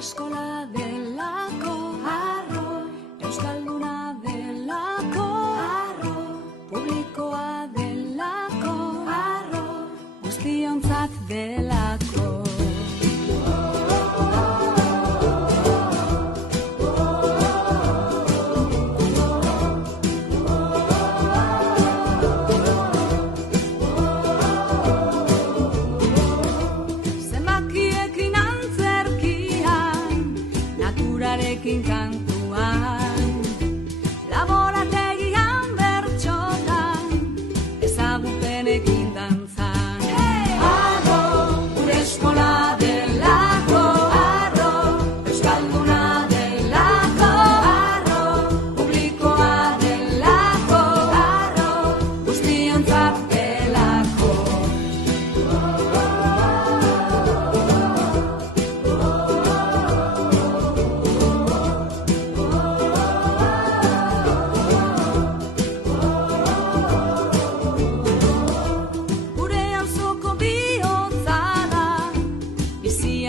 eskola delako, arro, euskalduna delako, arro, publikoa delako, arro, guztiontzat delako. Naturarekin kantuan, laborategian bertxotan, ezagupenekin dantzan. Arro, gure eskola delako, arro, euskalduna delako, arro, publikoa delako, arro, guztiontzat delako.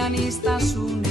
Aniztasun